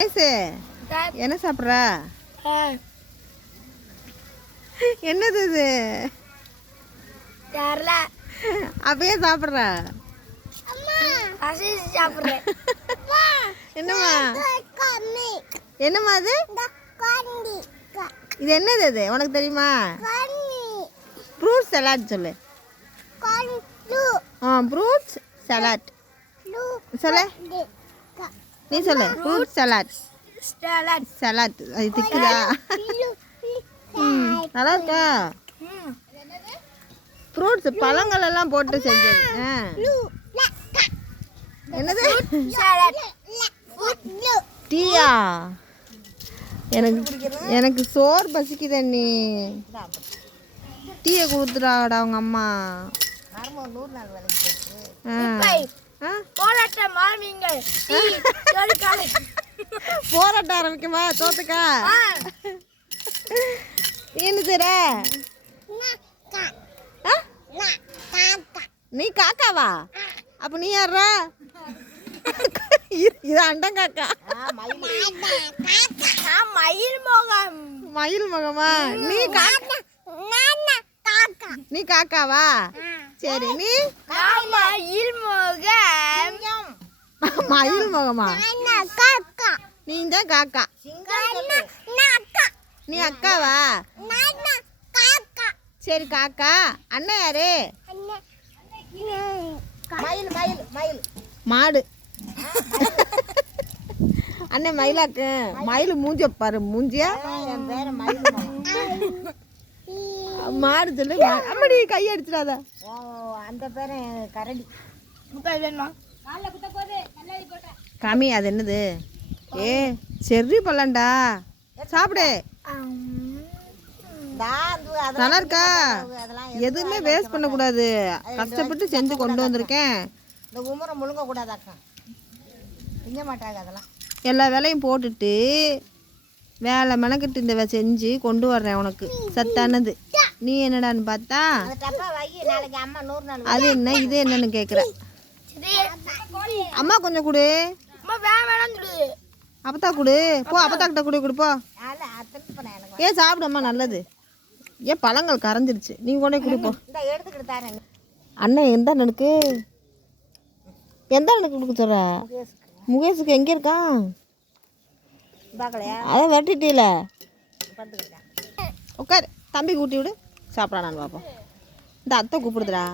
என்ன சாப்பிட்ற? என்னது இது? அப்பயே சாப்பிட்ற? என்னம்மா என்னம்மா அது? இது என்னது அது உனக்கு தெரியுமா? ஃப்ரூட் சலாட் சொல்லு. ஃப்ரூட் சலாட் சொல்லு. நீ சொல்லு. Fruit salad. சலாட் அது திக்குதா? நல்லா இருக்கா? ஃப்ரூட்ஸ் பழங்கள் எல்லாம் போட்டு செஞ்சது. என்னது? டீயா? எனக்கு சோறு பசிக்குது. நீ டீயை கொடுத்துடாடா உங்க அம்மா. போராட்டம் ஆரம்பிக்குமா தோத்துக்கா? என்ன செய்ற? நீ காக்காவா? அப்ப நீ யாரா? இது அண்டம் காக்கா. மயில் முகமா? நீ காக்காவா? சரி நீ மயில் முகமா? நீ தான் காக்கா. நீ அக்காவா? சரி காக்கா. அண்ணன் யாரு? மாடு. அண்ணன் மயிலாக்கு. மயில் மூஞ்சி பாரு. மூஞ்சியா மாடு சொல்லு. அம்மாடி கை அடிச்சிடாத. அந்த பேரு கரடி. காமி அது என்னது? செர்ரி பழம்டா. சாப்பிடு. நல்லா இருக்கா? எதுவுமே வேஸ்ட் பண்ணக்கூடாது. கஷ்டப்பட்டு செஞ்சு கொண்டு வந்திருக்கேன். இந்த உமரை முழுங்க கூடாதாக்கா. திங்க மாட்டாங்க அதெல்லாம். எல்லா வேலையும் போட்டுட்டு வேலை மெனக்கிட்டு இந்த செஞ்சு கொண்டு வர்றேன் உனக்கு சத்தானது. நீ என்னடான்னு பார்த்தா அது என்ன இது என்னன்னு கேட்குற. அம்மா கொஞ்சம் கொடு. அப்பத்தா கொடு போ. அப்பத்தா கிட்ட கொடுப்போ. ஏன் சாப்பிடம்மா நல்லது. ஏன் பழங்கள் கரைஞ்சிருச்சு. நீங்கள் கொண்டே கொடுப்போம். அண்ணன் எந்த அண்ணனுக்கு? எந்த அண்ணனுக்கு கொடுக்க சொல்ற? முகேஷுக்கு எங்கே இருக்கான்? அதான் வெட்டிட்டீல. உட்காரு. தம்பி கூட்டி விடு. சாப்பிடானான்னு பார்ப்போம். இந்த அத்தை கூப்பிடுதுடா.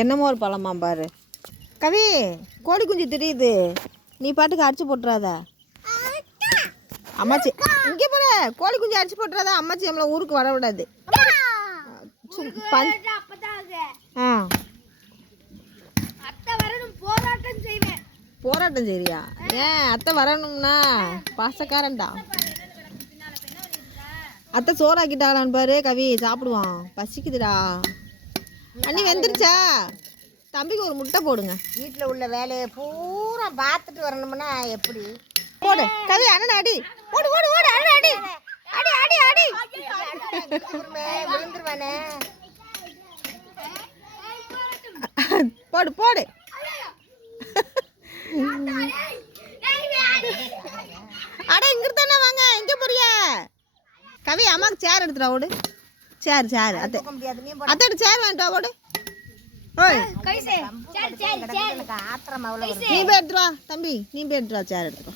என்னமோ ஒரு பழமா பாரு. கவி கோழி குஞ்சு தெரியுது. நீ பாட்டுக்கு அடிச்சு போட்டுறாத. அம்மாச்சி இங்கே போல. கோழி குஞ்சு அடிச்சு போட்டுறாத. அம்மாச்சி நம்மள ஊருக்கு வர விடாது. போராட்டம் செய்றியா? ஏன் அத்தை வரணும்னா பாசக்காரன்டா. அத்தை சோறாக்கிட்டாங்களான்னு பாரு. கவி சாப்பிடுவான். பசிக்குதுடா. அண்ணி வெந்துருச்சா? தம்பிக்கு ஒரு முட்டை போடுங்க. வீட்டில் உள்ள வேலையை பூரா பார்த்துட்டு வரணும்னா எப்படி? போடு கவி. அண்ணன் அடி. ஓடு ஓடு ஓடு. அண்ணன் அடி. அடி அடி அடி. விழுந்துருவானே. போடு போடு. அட இங்கிட்டு தானே வாங்க. எங்கே போறிய? கவி அம்மாவுக்கு சேர் எடுத்துடா. ஓடு. சேர் சேர் அத்தை அத்தோட சேர் வேண்டாம். ஓடு. நீ போய் எடுத்துருவா தம்பி. நீ போய் எடுத்துருவா. சேர் எடுத்துருவா.